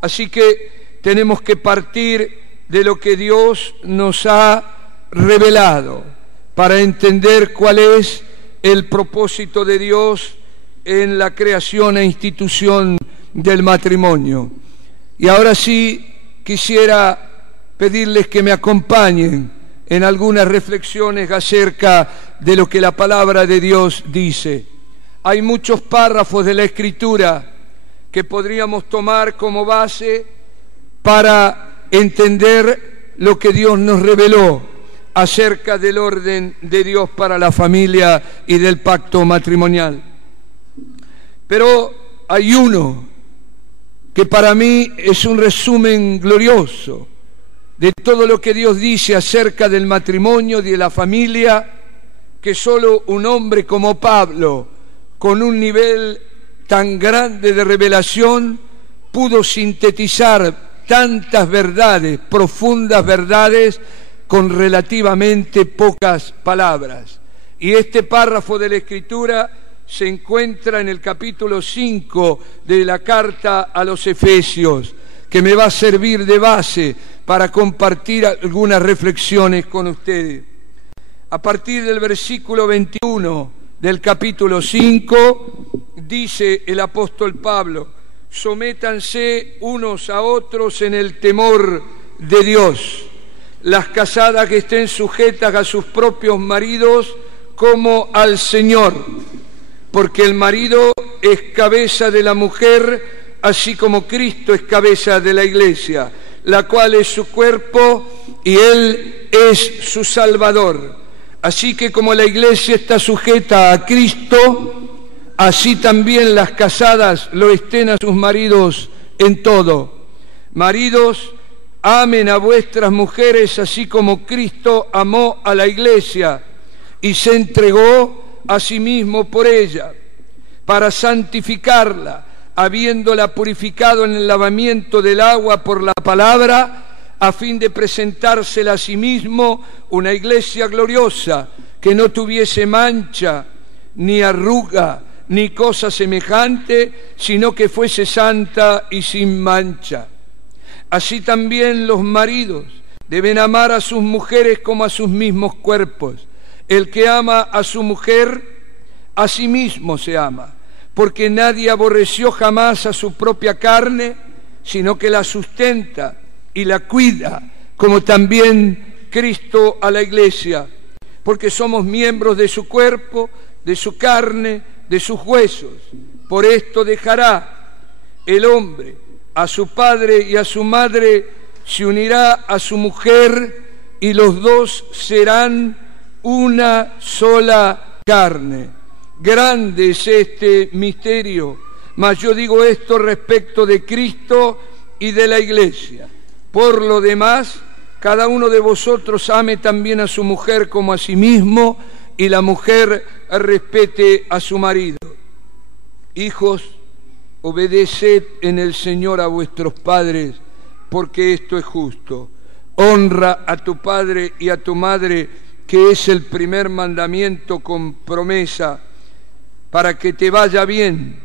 Así que tenemos que partir de lo que Dios nos ha revelado para entender cuál es el propósito de Dios en la creación e institución del matrimonio. Y ahora sí quisiera pedirles que me acompañen en algunas reflexiones acerca de lo que la palabra de Dios dice. Hay muchos párrafos de la Escritura que podríamos tomar como base para entender lo que Dios nos reveló acerca del orden de Dios para la familia y del pacto matrimonial. Pero hay uno que para mí es un resumen glorioso de todo lo que Dios dice acerca del matrimonio y de la familia, que solo un hombre como Pablo, con un nivel tan grande de revelación, pudo sintetizar tantas verdades, profundas verdades, con relativamente pocas palabras. Y este párrafo de la Escritura se encuentra en el capítulo 5 de la carta a los Efesios, que me va a servir de base para compartir algunas reflexiones con ustedes. A partir del versículo 21 del capítulo 5, dice el apóstol Pablo: sométanse unos a otros en el temor de Dios. Las casadas que estén sujetas a sus propios maridos como al Señor, porque el marido es cabeza de la mujer, así como Cristo es cabeza de la iglesia, la cual es su cuerpo y Él es su Salvador. Así que como la iglesia está sujeta a Cristo, así también las casadas lo estén a sus maridos en todo. Maridos, amen a vuestras mujeres así como Cristo amó a la iglesia y se entregó a sí mismo por ella, para santificarla, habiéndola purificado en el lavamiento del agua por la palabra, a fin de presentársela a sí mismo una iglesia gloriosa, que no tuviese mancha, ni arruga, ni cosa semejante, sino que fuese santa y sin mancha. Así también los maridos deben amar a sus mujeres como a sus mismos cuerpos. El que ama a su mujer, a sí mismo se ama, porque nadie aborreció jamás a su propia carne, sino que la sustenta y la cuida, como también Cristo a la iglesia, porque somos miembros de su cuerpo, de su carne, de sus huesos. Por esto dejará el hombre a su padre y a su madre, se unirá a su mujer, y los dos serán una sola carne. Grande es este misterio, mas yo digo esto respecto de Cristo y de la iglesia. Por lo demás, cada uno de vosotros ame también a su mujer como a sí mismo, y la mujer respete a su marido. Hijos, obedeced en el Señor a vuestros padres, porque esto es justo. Honra a tu padre y a tu madre, que es el primer mandamiento con promesa, para que te vaya bien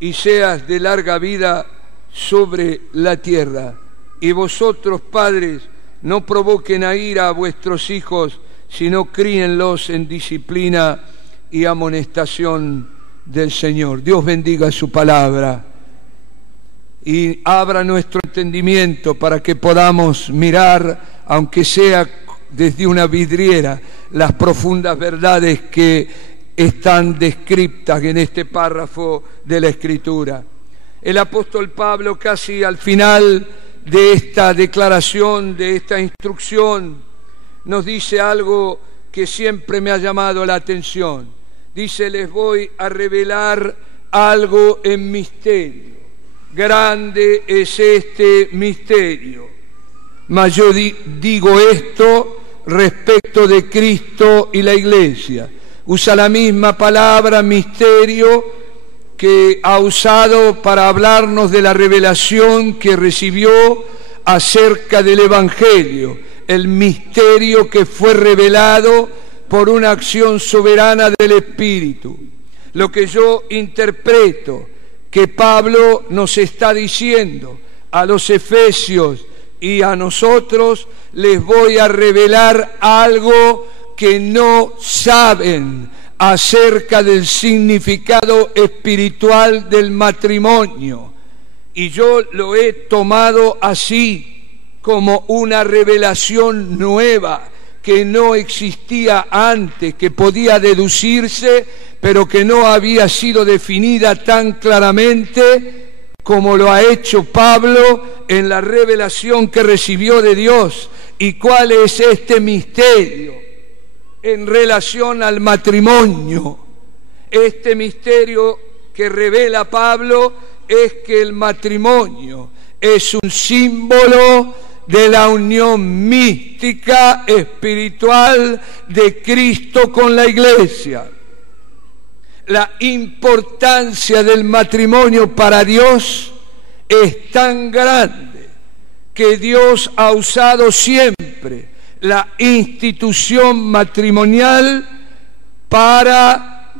y seas de larga vida sobre la tierra. Y vosotros, padres, no provoquen a ira a vuestros hijos, sino críenlos en disciplina y amonestación del Señor. Dios bendiga su palabra y abra nuestro entendimiento para que podamos mirar, aunque sea desde una vidriera, las profundas verdades que están descritas en este párrafo de la Escritura. El apóstol Pablo, casi al final de esta declaración, de esta instrucción, nos dice algo que siempre me ha llamado la atención. Dice: les voy a revelar algo en misterio. Grande es este misterio. Mas yo digo esto respecto de Cristo y la iglesia. Usa la misma palabra misterio que ha usado para hablarnos de la revelación que recibió acerca del Evangelio, el misterio que fue revelado por una acción soberana del Espíritu. Lo que yo interpreto que Pablo nos está diciendo a los efesios y a nosotros les voy a revelar algo que no saben acerca del significado espiritual del matrimonio. Y yo lo he tomado así, como una revelación nueva que no existía antes, que podía deducirse, pero que no había sido definida tan claramente como lo ha hecho Pablo en la revelación que recibió de Dios. ¿Y cuál es este misterio en relación al matrimonio? Este misterio que revela Pablo es que el matrimonio es un símbolo de la unión mística espiritual de Cristo con la Iglesia. La importancia del matrimonio para Dios es tan grande que Dios ha usado siempre la institución matrimonial para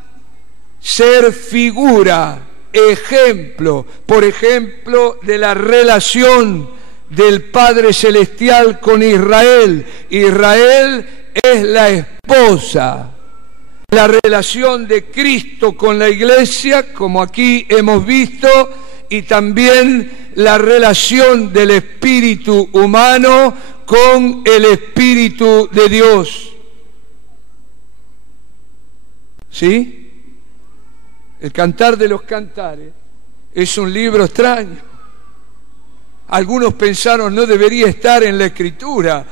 ser figura, ejemplo, por ejemplo, de la relación del Padre Celestial con Israel. Israel es la esposa. La relación de Cristo con la Iglesia, como aquí hemos visto, y también la relación del espíritu humano con el Espíritu de Dios. ¿Sí? El Cantar de los Cantares es un libro extraño. Algunos pensaron no debería estar en la Escritura.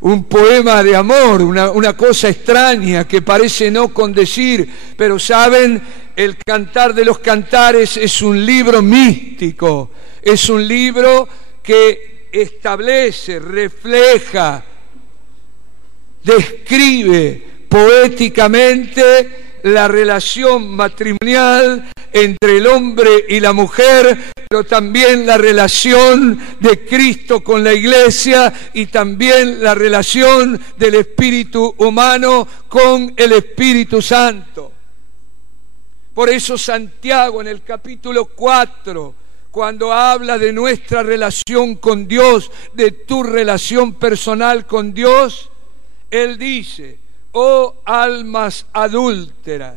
Un poema de amor, una cosa extraña que parece no condecir, pero saben, el Cantar de los Cantares es un libro místico, es un libro que establece, refleja, describe poéticamente la relación matrimonial entre el hombre y la mujer, pero también la relación de Cristo con la Iglesia y también la relación del espíritu humano con el Espíritu Santo. Por eso Santiago en el capítulo 4, cuando habla de nuestra relación con Dios, de tu relación personal con Dios, él dice: oh almas adúlteras,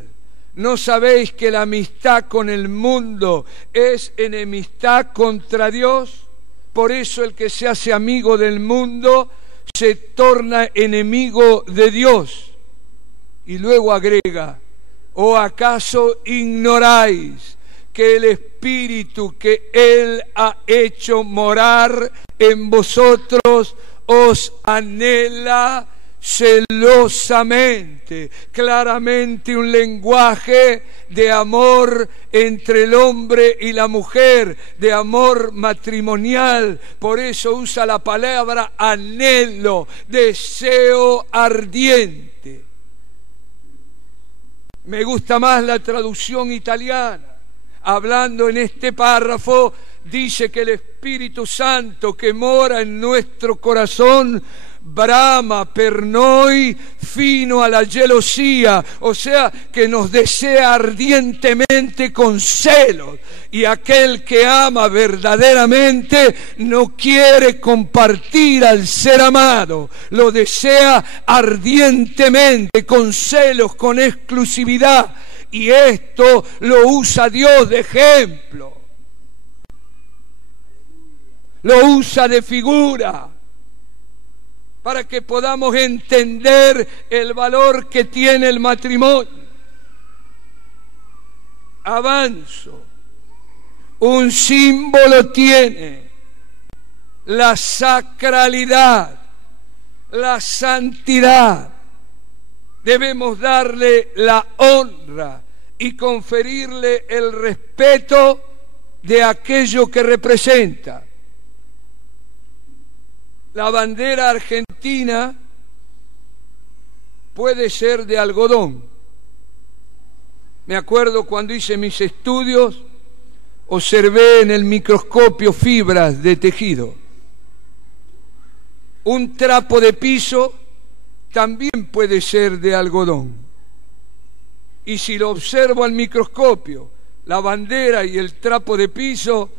¿no sabéis que la amistad con el mundo es enemistad contra Dios? Por eso el que se hace amigo del mundo se torna enemigo de Dios. Y luego agrega: ¿o acaso ignoráis que el Espíritu que Él ha hecho morar en vosotros os anhela celosamente? Claramente un lenguaje de amor entre el hombre y la mujer, de amor matrimonial. Por eso usa la palabra anhelo, deseo ardiente. Me gusta más la traducción italiana. Hablando en este párrafo, dice que el Espíritu Santo que mora en nuestro corazón brama per noi fino a la gelosía, o sea, que nos desea ardientemente con celos. Y aquel que ama verdaderamente no quiere compartir al ser amado, lo desea ardientemente, con celos, con exclusividad. Y esto lo usa Dios de ejemplo, lo usa de figura, para que podamos entender el valor que tiene el matrimonio. Avanzo. Un símbolo tiene la sacralidad, la santidad. Debemos darle la honra y conferirle el respeto de aquello que representa. La bandera argentina puede ser de algodón. Me acuerdo cuando hice mis estudios, observé en el microscopio fibras de tejido. Un trapo de piso también puede ser de algodón. Y si lo observo al microscopio, la bandera y el trapo de piso,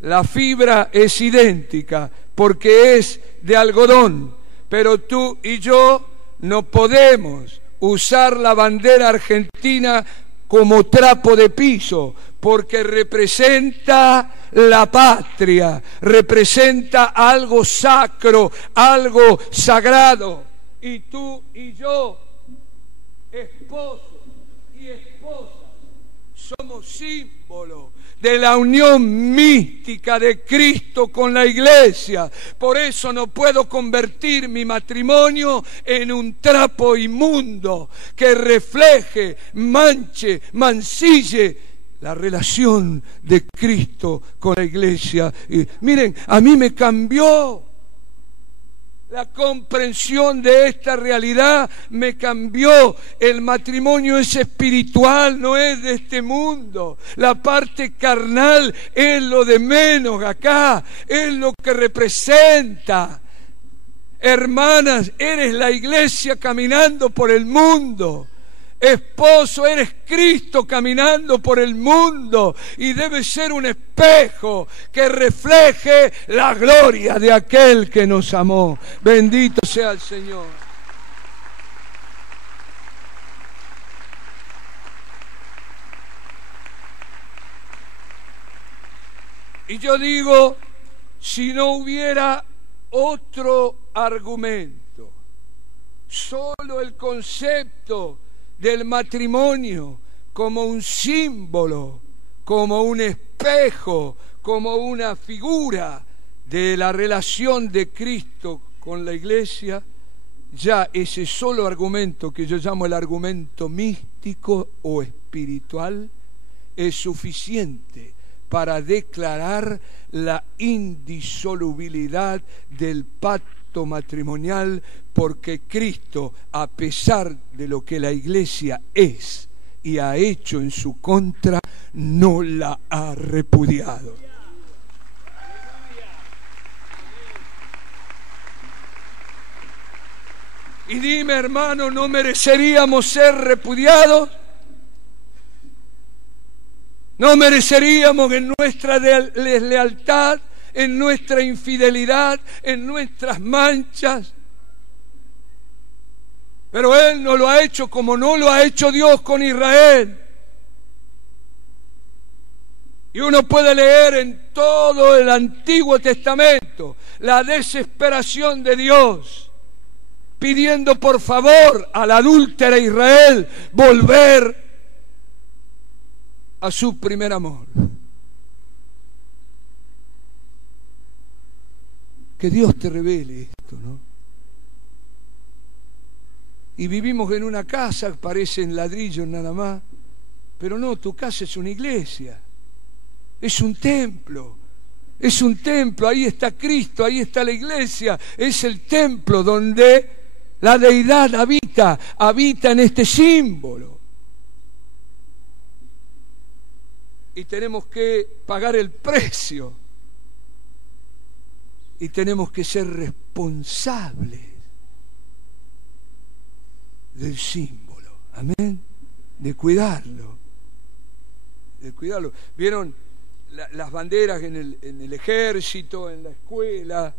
La fibra es idéntica porque es de algodón, pero tú y yo no podemos usar la bandera argentina como trapo de piso, porque representa la patria, representa algo sacro, algo sagrado. Y tú y yo, esposos y esposas, somos símbolo de la unión mística de Cristo con la Iglesia. Por eso no puedo convertir mi matrimonio en un trapo inmundo que refleje, manche, mancille la relación de Cristo con la Iglesia. Y miren, a mí me cambió. La comprensión de esta realidad me cambió. El matrimonio es espiritual, no es de este mundo. La parte carnal es lo de menos acá, es lo que representa. Hermanas, eres la Iglesia caminando por el mundo. Esposo, eres Cristo caminando por el mundo y debe ser un espejo que refleje la gloria de aquel que nos amó. Bendito sea el Señor. Y yo digo, si no hubiera otro argumento, solo el concepto del matrimonio como un símbolo, como un espejo, como una figura de la relación de Cristo con la Iglesia, ya ese solo argumento que yo llamo el argumento místico o espiritual es suficiente para declarar la indisolubilidad del pacto matrimonial, porque Cristo, a pesar de lo que la Iglesia es y ha hecho en su contra, no la ha repudiado. Y dime, hermano, ¿no mereceríamos ser repudiados? ¿No mereceríamos en nuestra deslealtad, en nuestra infidelidad, en nuestras manchas? Pero Él no lo ha hecho como no lo ha hecho Dios con Israel. Y uno puede leer en todo el Antiguo Testamento la desesperación de Dios, pidiendo por favor a la adúltera Israel volver a su primer amor. Que Dios te revele esto, ¿no? Y vivimos en una casa, parecen ladrillos nada más, pero no, tu casa es una iglesia, es un templo, es un templo, ahí está Cristo, ahí está la iglesia, es el templo donde la deidad habita en este símbolo. Y tenemos que pagar el precio. Y tenemos que ser responsables del símbolo. Amén. De cuidarlo. De cuidarlo. ¿Vieron las banderas en el ejército, en la escuela?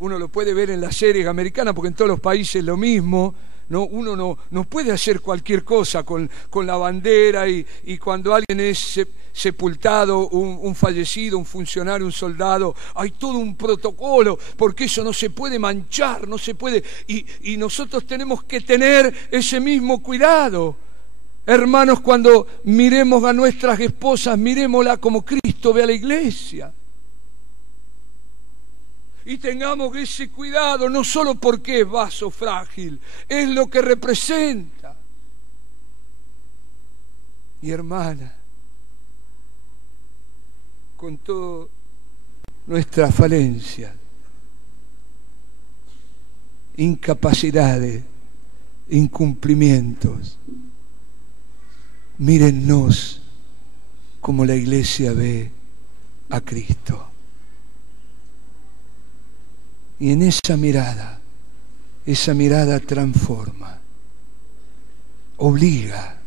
Uno lo puede ver en las series americanas, porque en todos los países es lo mismo. No, uno no puede hacer cualquier cosa con la bandera, y cuando alguien es sepultado, un fallecido, un funcionario, un soldado, hay todo un protocolo, porque eso no se puede manchar, no se puede, y nosotros tenemos que tener ese mismo cuidado. Hermanos, cuando miremos a nuestras esposas, miremosla como Cristo ve a la iglesia. Y tengamos ese cuidado, no solo porque es vaso frágil, es lo que representa. Mi hermana, con toda nuestra falencia, incapacidades, incumplimientos, mírennos como la iglesia ve a Cristo. Y en esa mirada transforma, obliga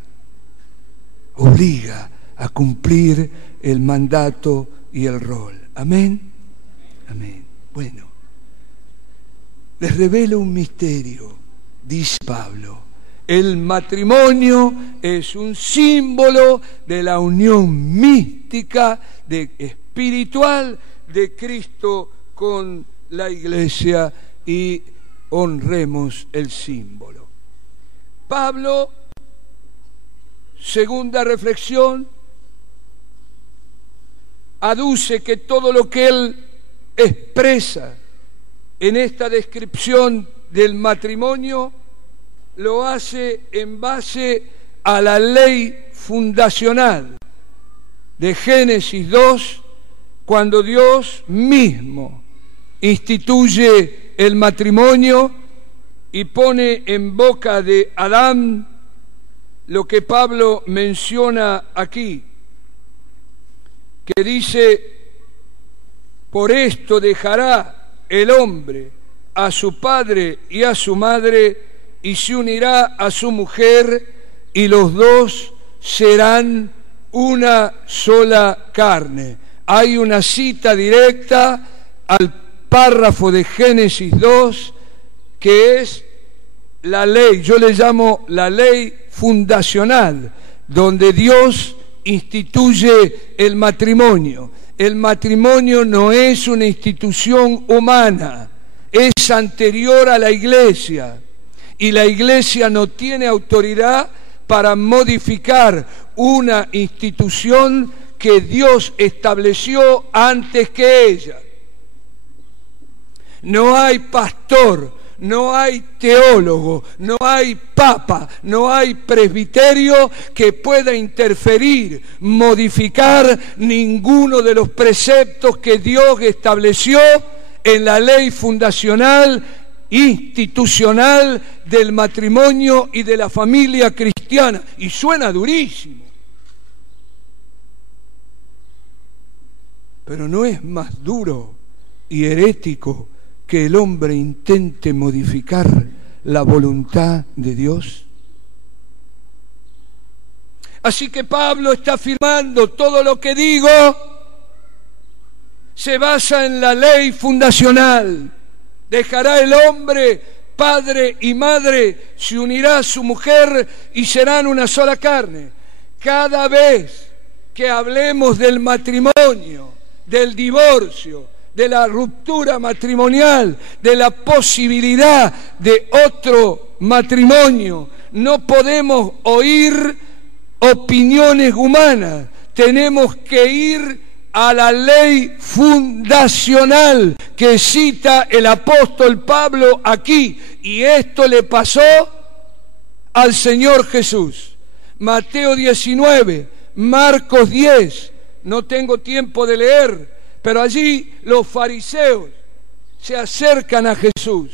a cumplir el mandato y el rol. Amén. Amén. Bueno, les revelo un misterio, dice Pablo. El matrimonio es un símbolo de la unión mística, espiritual de Cristo con la iglesia, y honremos el símbolo. Pablo, segunda reflexión, aduce que todo lo que él expresa en esta descripción del matrimonio lo hace en base a la ley fundacional de Génesis 2, cuando Dios mismo instituye el matrimonio y pone en boca de Adán lo que Pablo menciona aquí, que dice: por esto dejará el hombre a su padre y a su madre, y se unirá a su mujer, y los dos serán una sola carne. Hay una cita directa al párrafo de Génesis 2, que es la ley, yo le llamo la ley fundacional, donde Dios instituye el matrimonio. El matrimonio no es una institución humana, es anterior a la Iglesia, y la Iglesia no tiene autoridad para modificar una institución que Dios estableció antes que ella. No hay pastor, no hay teólogo, no hay papa, no hay presbiterio que pueda interferir, modificar ninguno de los preceptos que Dios estableció en la ley fundacional, institucional del matrimonio y de la familia cristiana. Y suena durísimo, pero no es más duro y herético que el hombre intente modificar la voluntad de Dios. Así que Pablo está afirmando: todo lo que digo se basa en la ley fundacional. Dejará el hombre padre y madre, se unirá a su mujer y serán una sola carne. Cada vez que hablemos del matrimonio, del divorcio, de la ruptura matrimonial, de la posibilidad de otro matrimonio, no podemos oír opiniones humanas. Tenemos que ir a la ley fundacional que cita el apóstol Pablo aquí, y esto le pasó al Señor Jesús. Mateo 19, Marcos 10, no tengo tiempo de leer, pero allí los fariseos se acercan a Jesús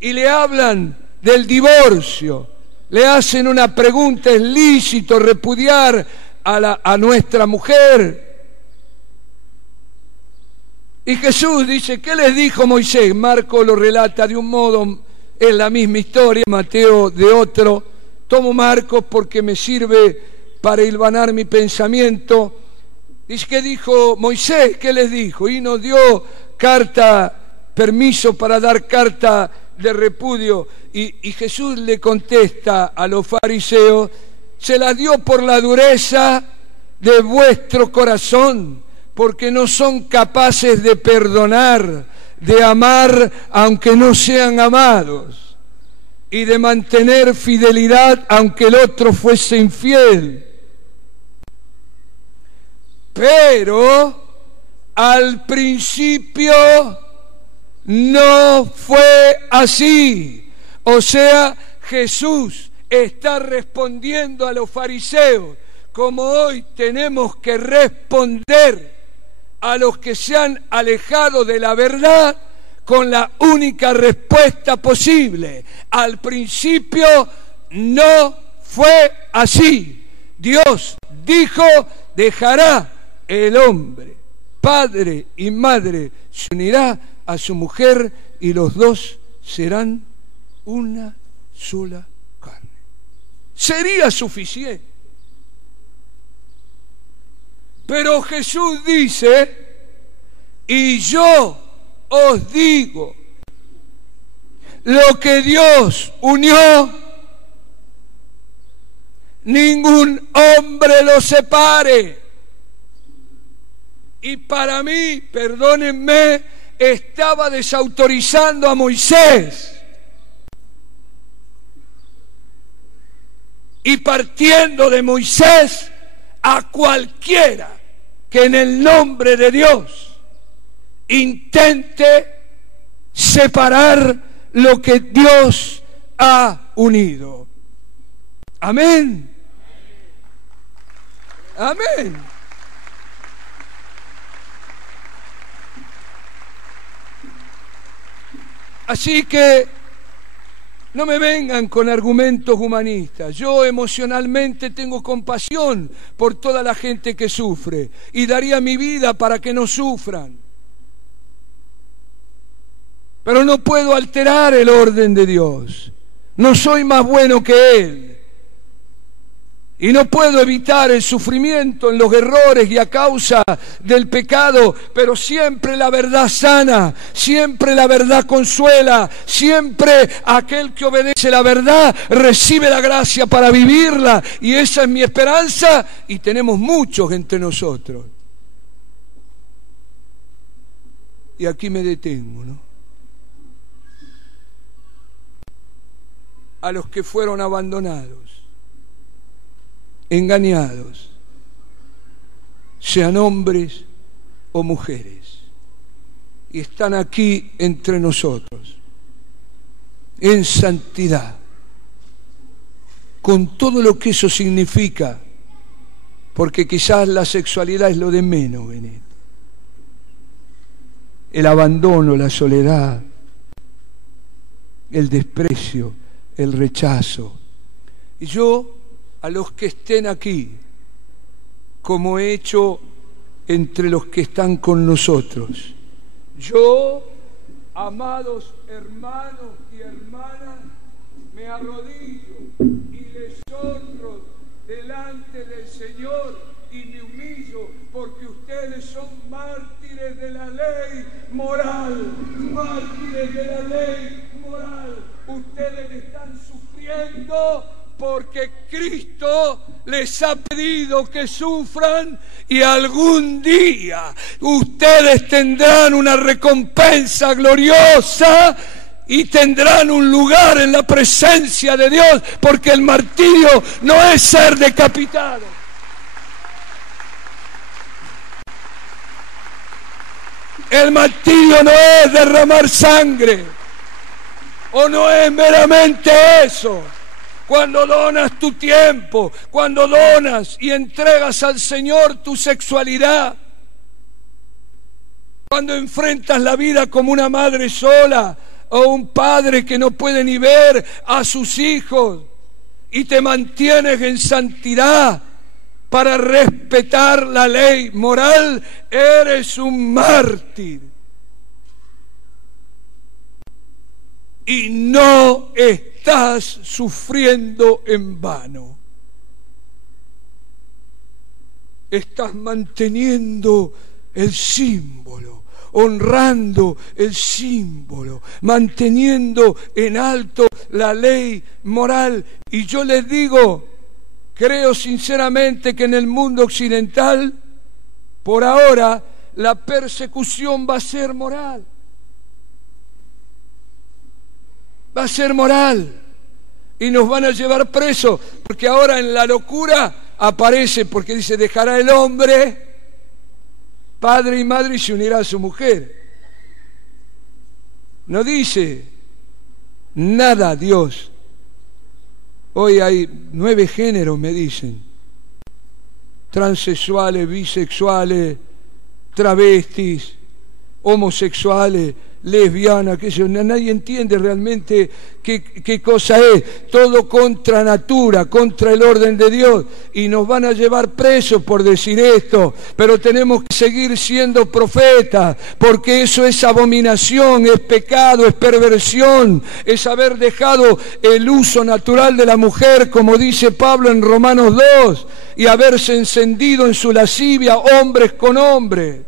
y le hablan del divorcio, le hacen una pregunta: ¿es lícito repudiar a nuestra mujer? Y Jesús dice: ¿qué les dijo Moisés? Marco lo relata de un modo, es la misma historia, Mateo de otro. Tomo Marcos porque me sirve para hilvanar mi pensamiento. Dice: ¿qué dijo Moisés? ¿Qué les dijo? Y nos dio permiso para dar carta de repudio. Y Jesús le contesta a los fariseos: se la dio por la dureza de vuestro corazón, porque no son capaces de perdonar, de amar aunque no sean amados, y de mantener fidelidad aunque el otro fuese infiel. Pero al principio no fue así. O sea, Jesús está respondiendo a los fariseos como hoy tenemos que responder a los que se han alejado de la verdad, con la única respuesta posible: al principio no fue así. Dios dijo: dejará el hombre padre y madre, se unirá a su mujer, y los dos serán una sola carne. Sería suficiente. Pero Jesús dice, y yo os digo, lo que Dios unió, ningún hombre lo separe. Y para mí, perdónenme, estaba desautorizando a Moisés y partiendo de Moisés a cualquiera que en el nombre de Dios intente separar lo que Dios ha unido. Amén. Amén. Así que no me vengan con argumentos humanistas. Yo emocionalmente tengo compasión por toda la gente que sufre y daría mi vida para que no sufran. Pero no puedo alterar el orden de Dios. No soy más bueno que Él. Y no puedo evitar el sufrimiento en los errores y a causa del pecado, pero siempre la verdad sana, siempre la verdad consuela, siempre aquel que obedece la verdad recibe la gracia para vivirla, y esa es mi esperanza, y tenemos muchos entre nosotros. Y aquí me detengo, ¿no? A los que fueron abandonados, engañados, sean hombres o mujeres, y están aquí entre nosotros, en santidad, con todo lo que eso significa, porque quizás la sexualidad es lo de menos, Benet. El abandono, la soledad, el desprecio, el rechazo. Y yo, a los que estén aquí, como he hecho entre los que están con nosotros, yo, amados hermanos y hermanas, me arrodillo y les honro delante del Señor y me humillo, porque ustedes son mártires de la ley moral, mártires de la ley moral. Ustedes están sufriendo porque Cristo les ha pedido que sufran, y algún día ustedes tendrán una recompensa gloriosa y tendrán un lugar en la presencia de Dios, porque el martirio no es ser decapitado. El martirio no es derramar sangre, o no es meramente eso. Cuando donas tu tiempo, cuando donas y entregas al Señor tu sexualidad, cuando enfrentas la vida como una madre sola o un padre que no puede ni ver a sus hijos y te mantienes en santidad para respetar la ley moral, eres un mártir. Y no estás sufriendo en vano. Estás manteniendo el símbolo, honrando el símbolo, manteniendo en alto la ley moral. Y yo les digo, creo sinceramente que en el mundo occidental, por ahora, la persecución va a ser moral. Va a ser moral y nos van a llevar presos, porque ahora en la locura aparece, porque dice, dejará el hombre padre y madre y se unirá a su mujer. No dice nada Dios. Hoy hay 9 géneros, me dicen: transexuales, bisexuales, travestis, homosexuales, lesbianas, que eso, nadie entiende realmente qué cosa es, todo contra natura, contra el orden de Dios, y nos van a llevar presos por decir esto, pero tenemos que seguir siendo profetas, porque eso es abominación, es pecado, es perversión, es haber dejado el uso natural de la mujer, como dice Pablo en Romanos 2, y haberse encendido en su lascivia hombres con hombres.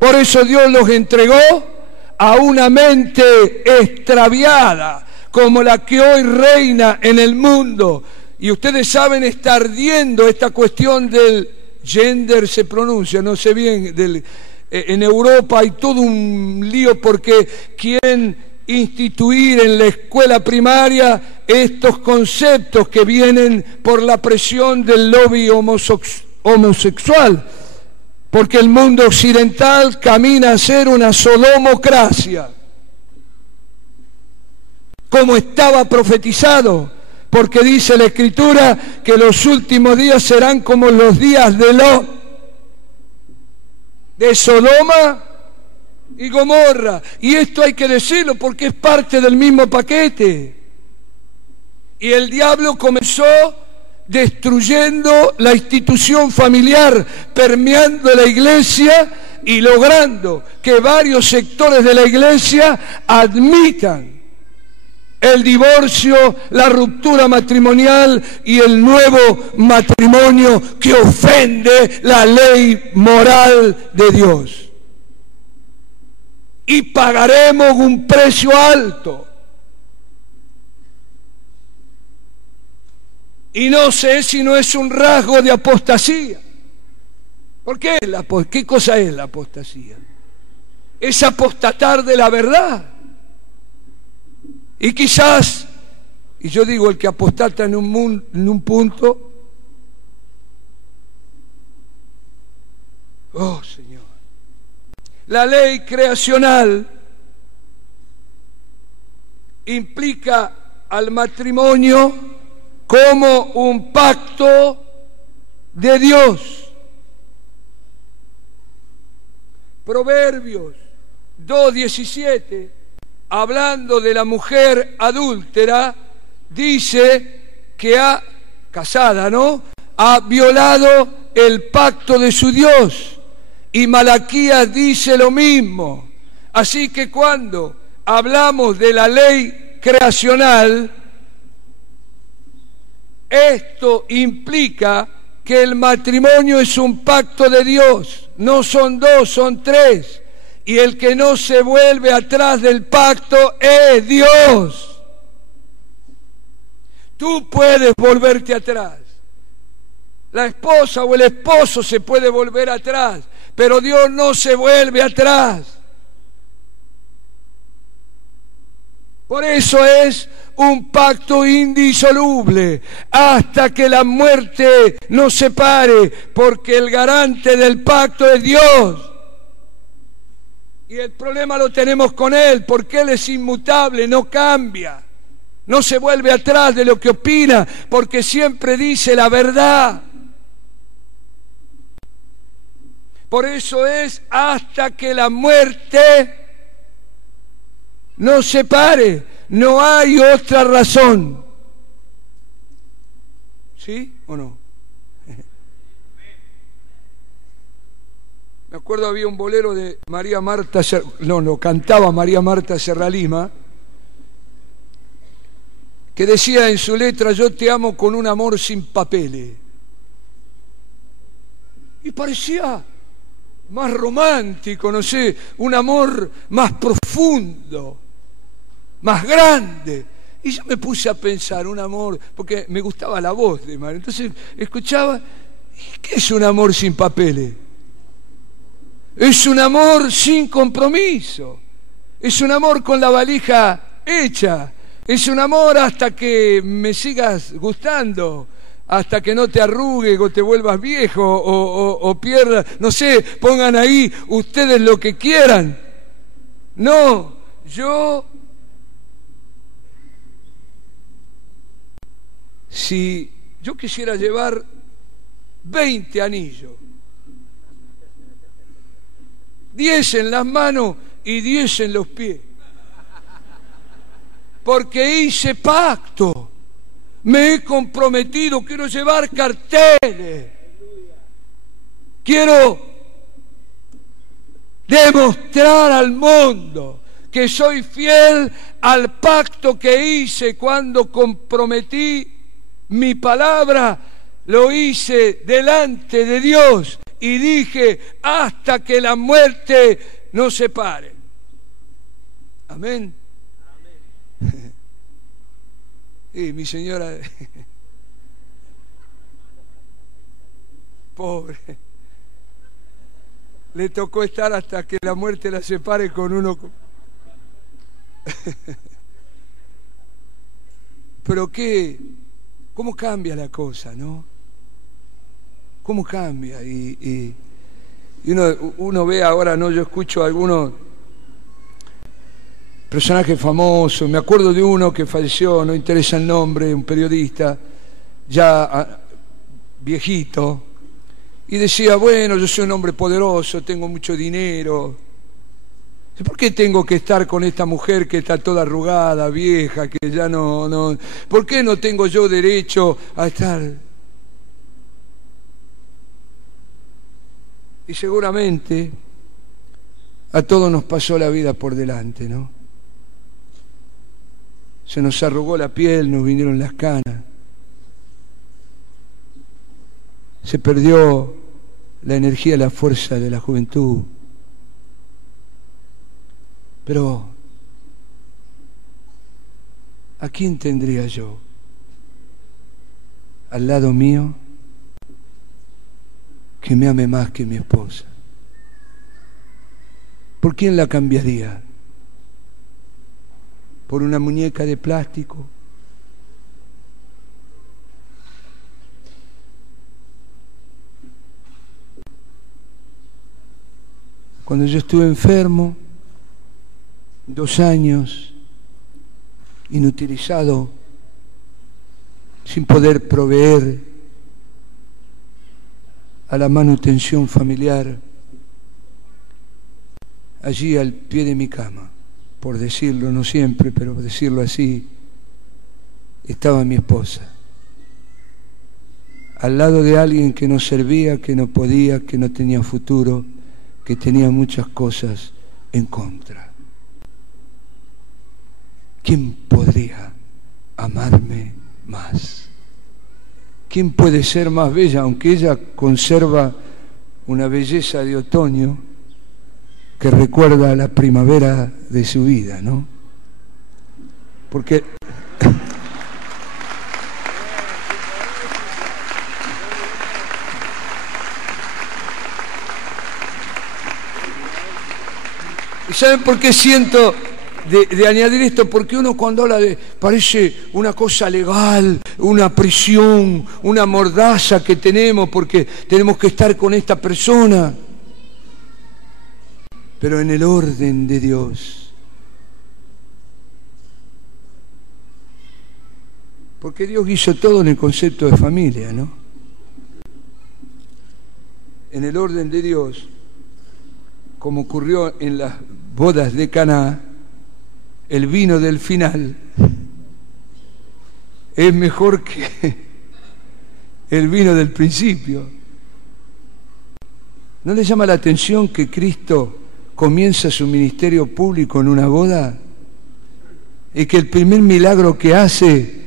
Por eso Dios los entregó a una mente extraviada, como la que hoy reina en el mundo. Y ustedes saben, está ardiendo esta cuestión del gender, se pronuncia, no sé bien, en Europa hay todo un lío porque quieren instituir en la escuela primaria estos conceptos que vienen por la presión del lobby homosexual. Porque el mundo occidental camina a ser una sodomocracia, como estaba profetizado, porque dice la Escritura que los últimos días serán como los días de Lot, de Sodoma y Gomorra. Y esto hay que decirlo porque es parte del mismo paquete. Y el diablo comenzó destruyendo la institución familiar, permeando la iglesia y logrando que varios sectores de la iglesia admitan el divorcio, la ruptura matrimonial y el nuevo matrimonio que ofende la ley moral de Dios. Y pagaremos un precio alto. Y no sé si no es un rasgo de apostasía. ¿Por qué? ¿Qué cosa es la apostasía? Es apostatar de la verdad. Y quizás, y yo digo, el que apostata en un punto, oh Señor, la ley creacional implica al matrimonio como un pacto de Dios. Proverbios 2:17, hablando de la mujer adúltera, dice que casada, ¿no?, ha violado el pacto de su Dios. Y Malaquías dice lo mismo. Así que cuando hablamos de la ley creacional, esto implica que el matrimonio es un pacto de Dios, no son dos, son tres, y el que no se vuelve atrás del pacto es Dios. Tú puedes volverte atrás, la esposa o el esposo se puede volver atrás, pero Dios no se vuelve atrás. Por eso es un pacto indisoluble hasta que la muerte nos separe, porque el garante del pacto es Dios. Y el problema lo tenemos con Él, porque Él es inmutable, no cambia, no se vuelve atrás de lo que opina, porque siempre dice la verdad. Por eso es hasta que la muerte nos separe, no hay otra razón. ¿Sí o no? Me acuerdo, había un bolero de María Marta, cantaba María Marta Serralima, que decía en su letra: yo te amo con un amor sin papeles. Y parecía más romántico, no sé, un amor más profundo, más grande. Y yo me puse a pensar, un amor, porque me gustaba la voz de María, entonces escuchaba, ¿qué es un amor sin papeles? Es un amor sin compromiso, es un amor con la valija hecha, es un amor hasta que me sigas gustando, hasta que no te arrugues o te vuelvas viejo o pierdas, no sé, pongan ahí ustedes lo que quieran. No, si yo quisiera llevar 20 anillos, 10 en las manos y 10 en los pies. Porque hice pacto, me he comprometido, quiero llevar carteles, quiero demostrar al mundo que soy fiel al pacto que hice cuando comprometí mi palabra. Lo hice delante de Dios y dije hasta que la muerte nos separe. Amén. Amén. Y mi señora, pobre, le tocó estar hasta que la muerte la separe con uno. Pero ¿cómo cambia la cosa, no? ¿Cómo cambia? Y uno ve ahora, ¿no? Yo escucho a algunos personajes famosos, me acuerdo de uno que falleció, no interesa el nombre, un periodista, ya viejito, y decía, bueno, yo soy un hombre poderoso, tengo mucho dinero, ¿por qué tengo que estar con esta mujer que está toda arrugada, vieja, que ya no... ¿Por qué no tengo yo derecho a estar...? Y seguramente a todos nos pasó la vida por delante, ¿no? Se nos arrugó la piel, nos vinieron las canas. Se perdió la energía, la fuerza de la juventud. Pero, ¿a quién tendría yo? ¿Al lado mío? Que me ame más que mi esposa. ¿Por quién la cambiaría? ¿Por una muñeca de plástico? Cuando yo estuve enfermo, 2 años, inutilizado, sin poder proveer a la manutención familiar, allí al pie de mi cama, por decirlo, no siempre, pero por decirlo así, estaba mi esposa, al lado de alguien que no servía, que no podía, que no tenía futuro, que tenía muchas cosas en contra. ¿Quién podría amarme más? ¿Quién puede ser más bella, aunque ella conserva una belleza de otoño que recuerda a la primavera de su vida, ¿no? Porque ¿y saben por qué siento de añadir esto? Porque uno cuando habla parece una cosa legal, una prisión, una mordaza que tenemos porque tenemos que estar con esta persona. Pero en el orden de Dios. Porque Dios hizo todo en el concepto de familia, ¿no? En el orden de Dios, como ocurrió en las bodas de Caná, el vino del final es mejor que el vino del principio. ¿No le llama la atención que Cristo comienza su ministerio público en una boda y que el primer milagro que hace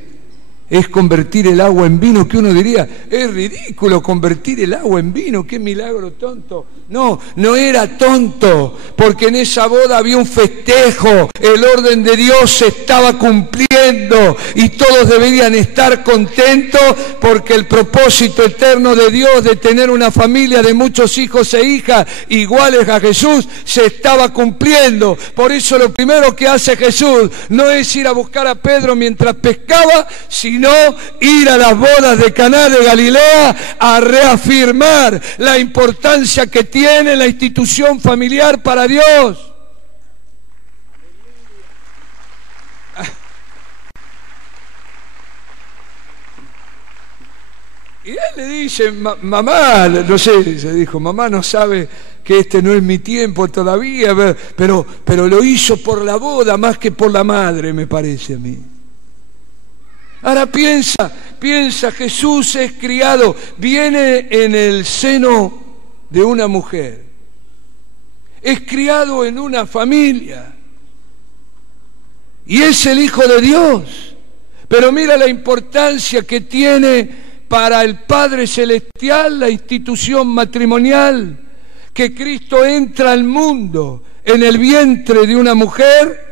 es convertir el agua en vino? Que uno diría, es ridículo convertir el agua en vino, qué milagro tonto. No, no era tonto, porque en esa boda había un festejo, el orden de Dios se estaba cumpliendo y todos deberían estar contentos porque el propósito eterno de Dios de tener una familia de muchos hijos e hijas iguales a Jesús se estaba cumpliendo. Por eso lo primero que hace Jesús no es ir a buscar a Pedro mientras pescaba, sino ir a las bodas de Caná de Galilea a reafirmar la importancia que tiene la institución familiar para Dios. Y él le dice, mamá, no sé, se dijo, mamá no sabe que este no es mi tiempo todavía, pero lo hizo por la boda más que por la madre, me parece a mí. Ahora piensa, Jesús es criado, viene en el seno de una mujer, es criado en una familia y es el Hijo de Dios. Pero mira la importancia que tiene para el Padre Celestial la institución matrimonial, que Cristo entra al mundo en el vientre de una mujer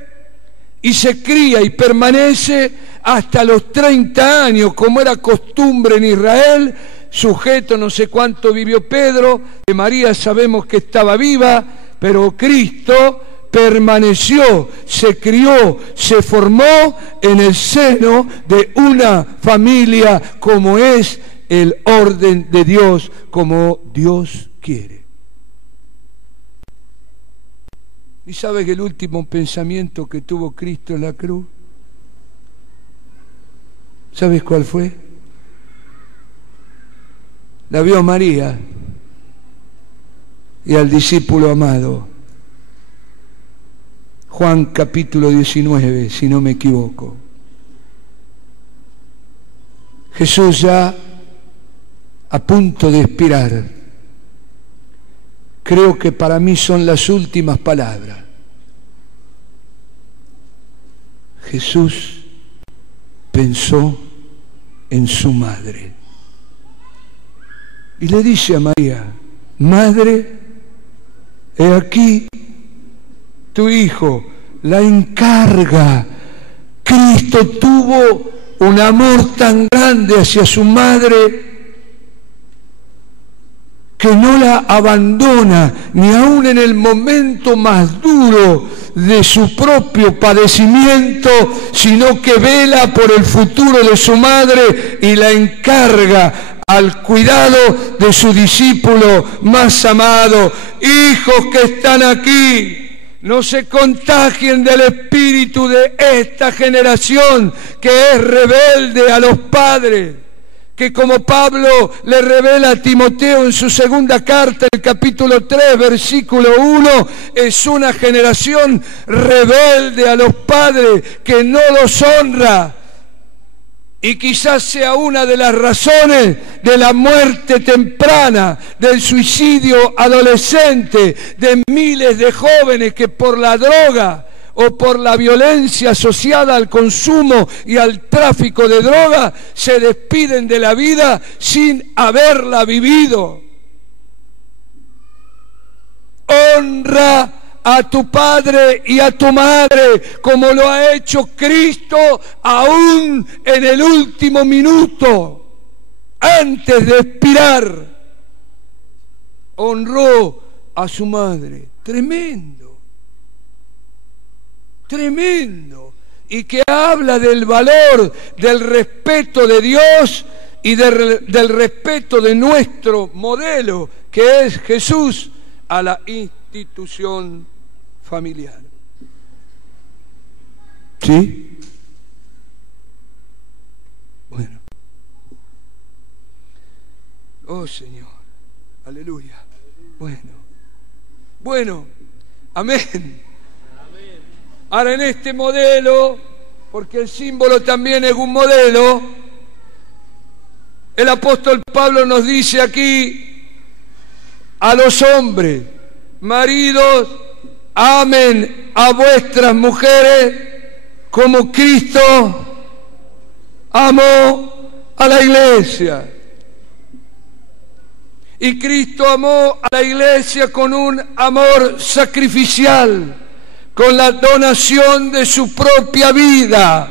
y se cría y permanece hasta los 30 años, como era costumbre en Israel, sujeto, no sé cuánto vivió Pedro, de María sabemos que estaba viva, pero Cristo permaneció, se crió, se formó en el seno de una familia como es el orden de Dios, como Dios quiere. ¿Y sabe que el último pensamiento que tuvo Cristo en la cruz? ¿Sabes cuál fue? La vio a María y al discípulo amado. Juan capítulo 19, si no me equivoco. Jesús ya a punto de expirar. Creo que para mí son las últimas palabras. Jesús pensó en su madre y le dice a María: Madre, he aquí tu hijo. La encarga. Cristo tuvo un amor tan grande hacia su madre que no la abandona ni aun en el momento más duro de su propio padecimiento, sino que vela por el futuro de su madre y la encarga al cuidado de su discípulo más amado. Hijos que están aquí, no se contagien del espíritu de esta generación que es rebelde a los padres, que como Pablo le revela a Timoteo en su segunda carta, el capítulo 3, versículo 1, es una generación rebelde a los padres que no los honra. Y quizás sea una de las razones de la muerte temprana, del suicidio adolescente, de miles de jóvenes que por la droga o por la violencia asociada al consumo y al tráfico de droga se despiden de la vida sin haberla vivido. Honra a tu padre y a tu madre como lo ha hecho Cristo aún en el último minuto, antes de expirar. Honró a su madre. Tremendo. Tremendo, y que habla del valor, del respeto de Dios y del respeto de nuestro modelo, que es Jesús, a la institución familiar. ¿Sí? Bueno. Oh Señor, aleluya. Bueno, amén. Ahora en este modelo, porque el símbolo también es un modelo, el apóstol Pablo nos dice aquí a los hombres: maridos, amen a vuestras mujeres como Cristo amó a la iglesia. Y Cristo amó a la iglesia con un amor sacrificial, con la donación de su propia vida,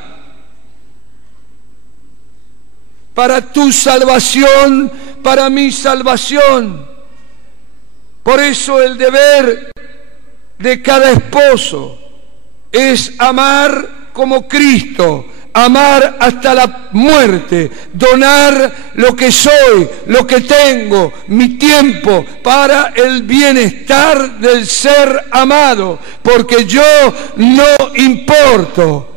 para tu salvación, para mi salvación. Por eso el deber de cada esposo es amar como Cristo, amar hasta la muerte, donar lo que soy, lo que tengo, mi tiempo, para el bienestar del ser amado, porque yo no importo.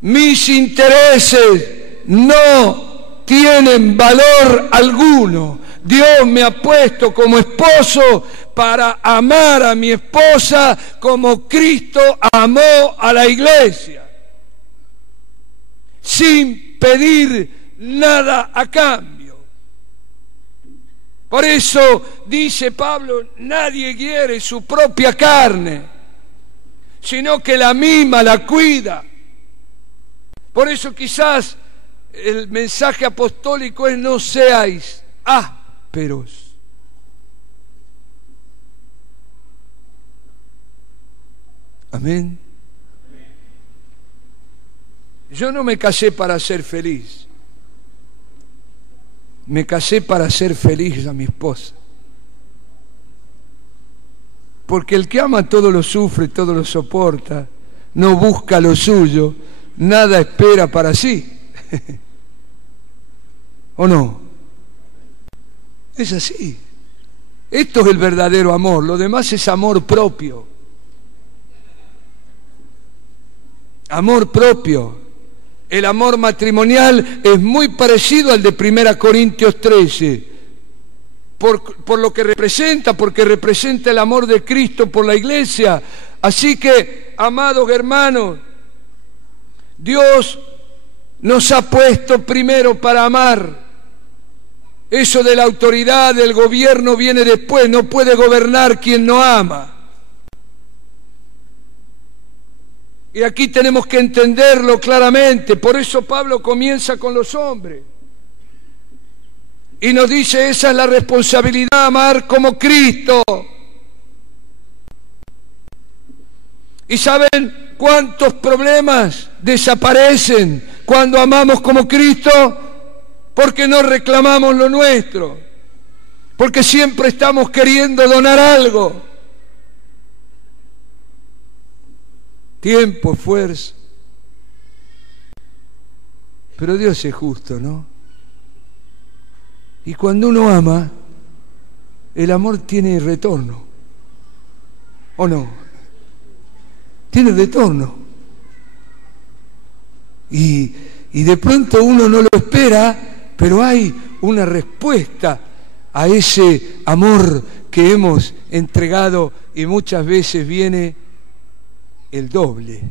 Mis intereses no tienen valor alguno Dios me ha puesto como esposo para amar a mi esposa como Cristo amó a la iglesia, sin pedir nada a cambio. Por eso dice Pablo, nadie hiere su propia carne, sino que la mima, la cuida. Por eso quizás el mensaje apostólico es: no seáis ásperos. Amén. Yo no me casé para ser feliz. Me casé para hacer feliz a mi esposa. Porque el que ama todo lo sufre, todo lo soporta, no busca lo suyo, nada espera para sí. ¿O no? Es así. Esto es el verdadero amor, lo demás es amor propio. Amor propio. El amor matrimonial es muy parecido al de 1 Corintios 13, por lo que representa, porque representa el amor de Cristo por la iglesia. Así que, amados hermanos, Dios nos ha puesto primero para amar. Eso de la autoridad, del gobierno viene después. No puede gobernar quien no ama. Y aquí tenemos que entenderlo claramente. Por eso Pablo comienza con los hombres. Y nos dice, esa es la responsabilidad, amar como Cristo. ¿Y saben cuántos problemas desaparecen cuando amamos como Cristo? Porque no reclamamos lo nuestro. Porque siempre estamos queriendo donar algo. Tiempo, esfuerzo. Pero Dios es justo, ¿no? Y cuando uno ama, el amor tiene retorno. ¿O no? Tiene retorno. Y de pronto uno no lo espera, pero hay una respuesta a ese amor que hemos entregado, y muchas veces viene el doble.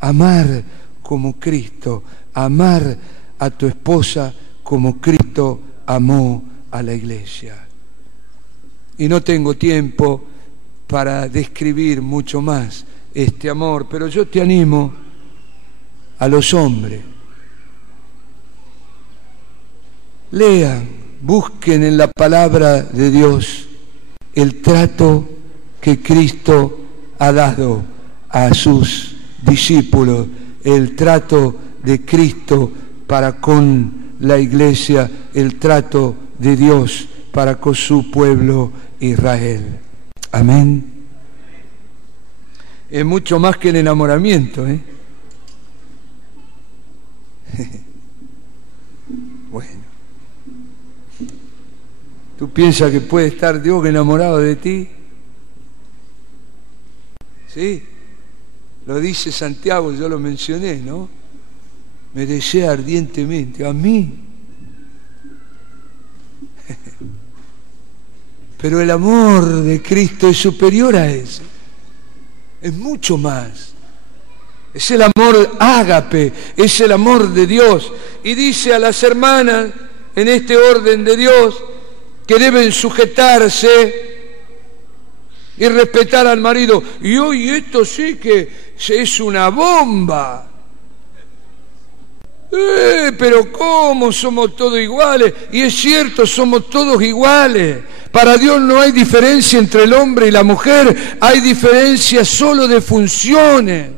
Amar como Cristo, amar a tu esposa como Cristo amó a la iglesia. Y no tengo tiempo para describir mucho más este amor, pero yo te animo a los hombres. Lean, busquen en la palabra de Dios el trato que Cristo ha dado a sus discípulos, el trato de Cristo para con la iglesia, el trato de Dios para con su pueblo Israel. Amén. Es mucho más que el enamoramiento, ¿eh? Bueno. ¿Tú piensas que puede estar Dios enamorado de ti? Sí, lo dice Santiago, yo lo mencioné, ¿no? Me desea ardientemente, a mí. Pero el amor de Cristo es superior a ese, es mucho más. Es el amor ágape, es el amor de Dios. Y dice a las hermanas, en este orden de Dios, que deben sujetarse y respetar al marido. Y hoy esto sí que es una bomba. Pero ¿cómo? Somos todos iguales. Y es cierto, somos todos iguales. Para Dios no hay diferencia entre el hombre y la mujer. Hay diferencia solo de funciones,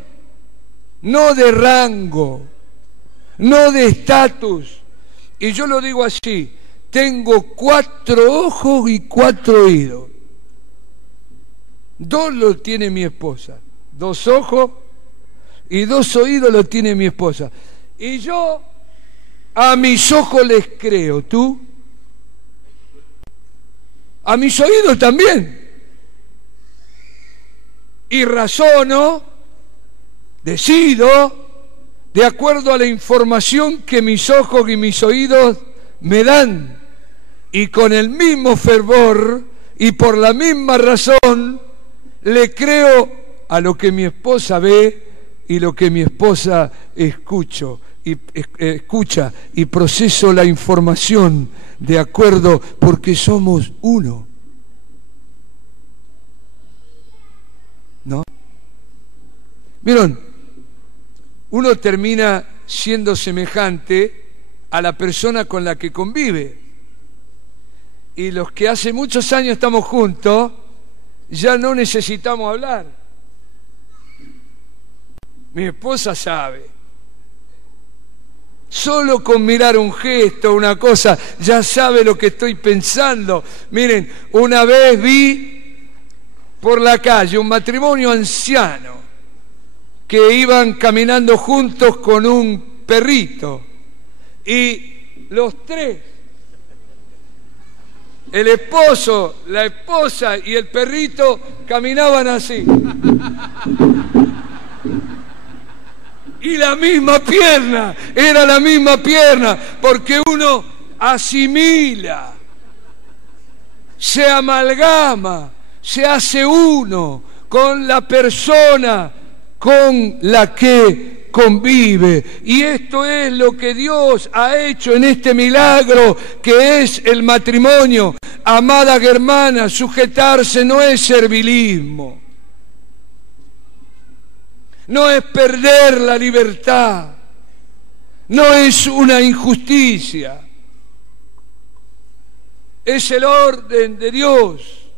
no de rango, no de estatus. Y yo lo digo así: tengo 4 ojos y 4 oídos. 2 los tiene mi esposa, 2 ojos y 2 oídos los tiene mi esposa. Y yo a mis ojos les creo, ¿tú? A mis oídos también. Y razono, decido, de acuerdo a la información que mis ojos y mis oídos me dan, y con el mismo fervor y por la misma razón le creo a lo que mi esposa ve y lo que mi esposa escucha y proceso la información de acuerdo, porque somos uno. ¿No? ¿Vieron? Uno termina siendo semejante a la persona con la que convive. Y los que hace muchos años estamos juntos, ya no necesitamos hablar. Mi esposa sabe. Solo con mirar un gesto, una cosa, ya sabe lo que estoy pensando. Miren, una vez vi por la calle un matrimonio anciano que iban caminando juntos con un perrito. Y los tres, el esposo, la esposa y el perrito, caminaban así. Y la misma pierna, era la misma pierna, porque uno asimila, se amalgama, se hace uno con la persona con la que convive. Y esto es lo que Dios ha hecho en este milagro que es el matrimonio. Amada hermana, sujetarse no es servilismo. No es perder la libertad, no es una injusticia, es el orden de Dios.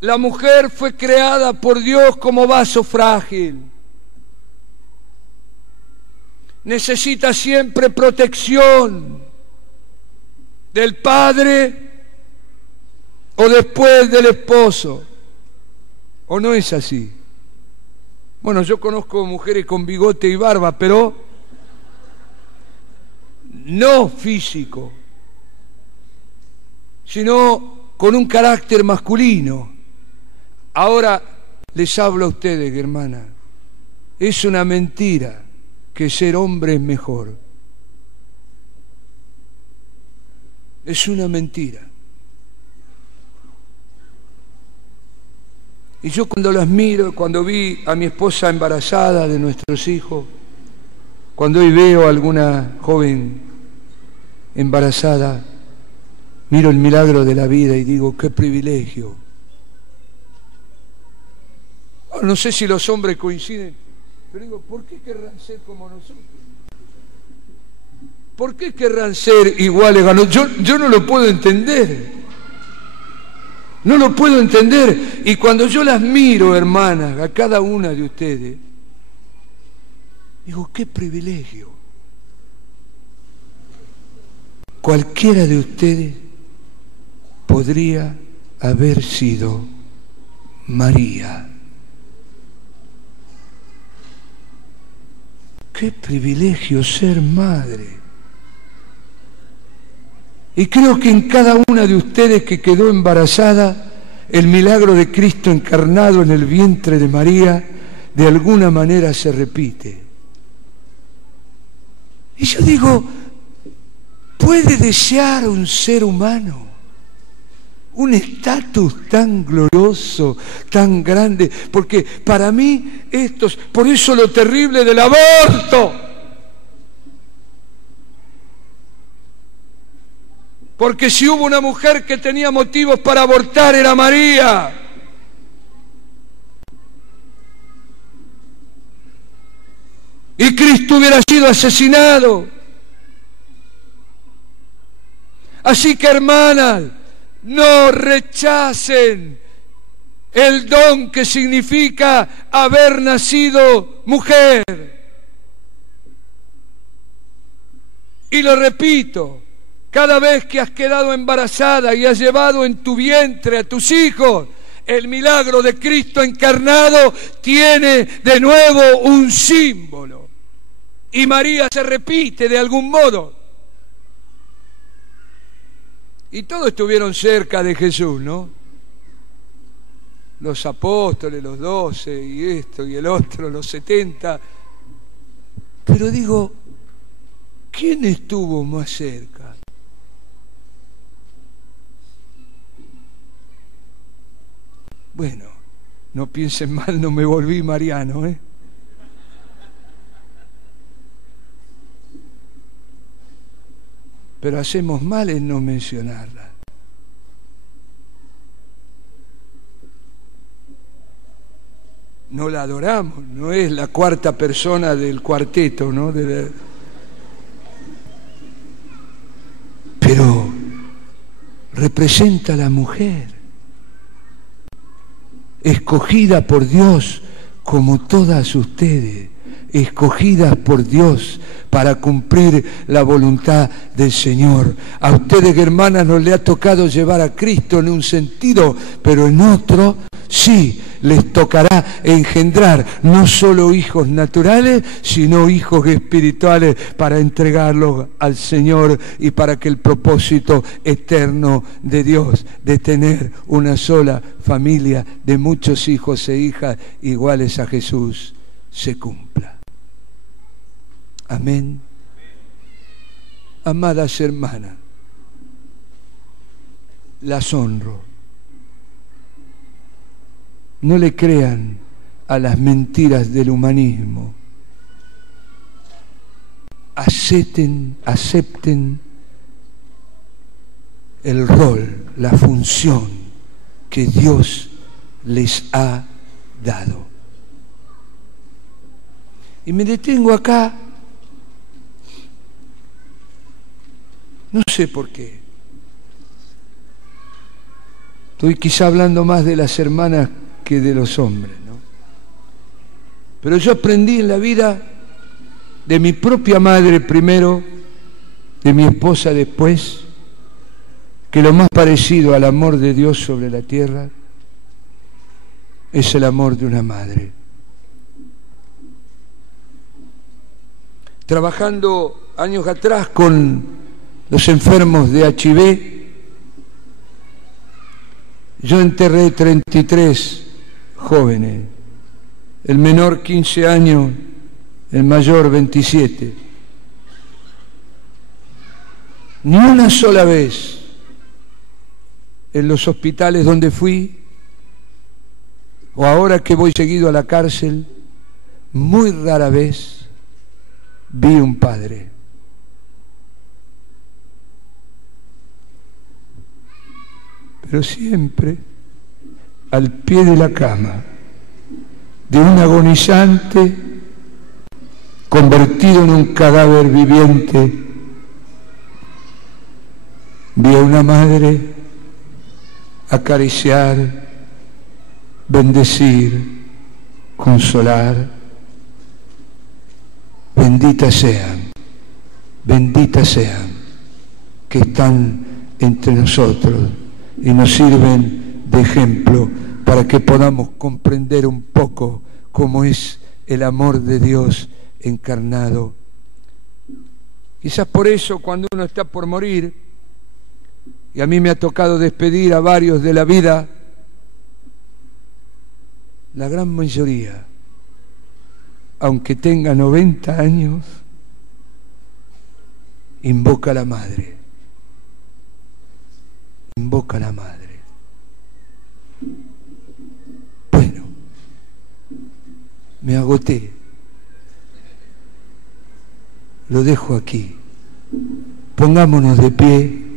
La mujer fue creada por Dios como vaso frágil. Necesita siempre protección del padre o después del esposo. ¿O no es así? Bueno, yo conozco mujeres con bigote y barba, pero no físico, sino con un carácter masculino. Ahora les hablo a ustedes, hermana. Es una mentira que ser hombre es mejor. Es una mentira. Y yo cuando las miro, cuando vi a mi esposa embarazada de nuestros hijos, cuando hoy veo a alguna joven embarazada, miro el milagro de la vida y digo, qué privilegio. Bueno, no sé si los hombres coinciden, pero digo, ¿por qué querrán ser como nosotros? ¿Por qué querrán ser iguales a nosotros? Yo no lo puedo entender. No lo puedo entender. Y cuando yo las miro, hermanas, a cada una de ustedes, digo, qué privilegio. Cualquiera de ustedes podría haber sido María. Qué privilegio ser madre. Y creo que en cada una de ustedes que quedó embarazada, el milagro de Cristo encarnado en el vientre de María, de alguna manera se repite. Y yo digo, ¿puede desear un ser humano un estatus tan glorioso, tan grande? Porque para mí por eso lo terrible del aborto. Porque si hubo una mujer que tenía motivos para abortar, era María. Y Cristo hubiera sido asesinado. Así que, hermanas, no rechacen el don que significa haber nacido mujer. Y lo repito, cada vez que has quedado embarazada y has llevado en tu vientre a tus hijos, el milagro de Cristo encarnado tiene de nuevo un símbolo. Y María se repite de algún modo. Y todos estuvieron cerca de Jesús, ¿no? Los apóstoles, los 12, y esto y el otro, los 70. Pero digo, ¿quién estuvo más cerca? Bueno, no piensen mal, no me volví mariano, ¿eh? Pero hacemos mal en no mencionarla. No la adoramos, no es la cuarta persona del cuarteto, ¿no? Pero representa a la mujer, escogida por Dios como todas ustedes, escogidas por Dios para cumplir la voluntad del Señor. A ustedes, hermanas, no les ha tocado llevar a Cristo en un sentido, pero en otro sí les tocará engendrar no solo hijos naturales, sino hijos espirituales para entregarlos al Señor y para que el propósito eterno de Dios de tener una sola familia de muchos hijos e hijas iguales a Jesús se cumpla. Amén. Amadas hermanas, las honro. No le crean a las mentiras del humanismo. Acepten el rol, la función que Dios les ha dado. Y me detengo acá, no sé por qué. Estoy quizá hablando más de las hermanas que de los hombres, ¿no? Pero yo aprendí en la vida de mi propia madre primero, de mi esposa después, que lo más parecido al amor de Dios sobre la tierra es el amor de una madre. Trabajando años atrás con los enfermos de HIV, yo enterré 33 jóvenes, el menor 15 años, el mayor 27. Ni una sola vez en los hospitales donde fui, o ahora que voy seguido a la cárcel, muy rara vez vi un padre. Pero siempre al pie de la cama de un agonizante convertido en un cadáver viviente, vi a una madre acariciar, bendecir, consolar. Benditas sean que están entre nosotros y nos sirven de ejemplo para que podamos comprender un poco cómo es el amor de Dios encarnado. Quizás por eso cuando uno está por morir, y a mí me ha tocado despedir a varios de la vida, la gran mayoría, aunque tenga 90 años, invoca a la madre. Invoca a la madre. Bueno, me agoté. Lo dejo aquí. Pongámonos de pie.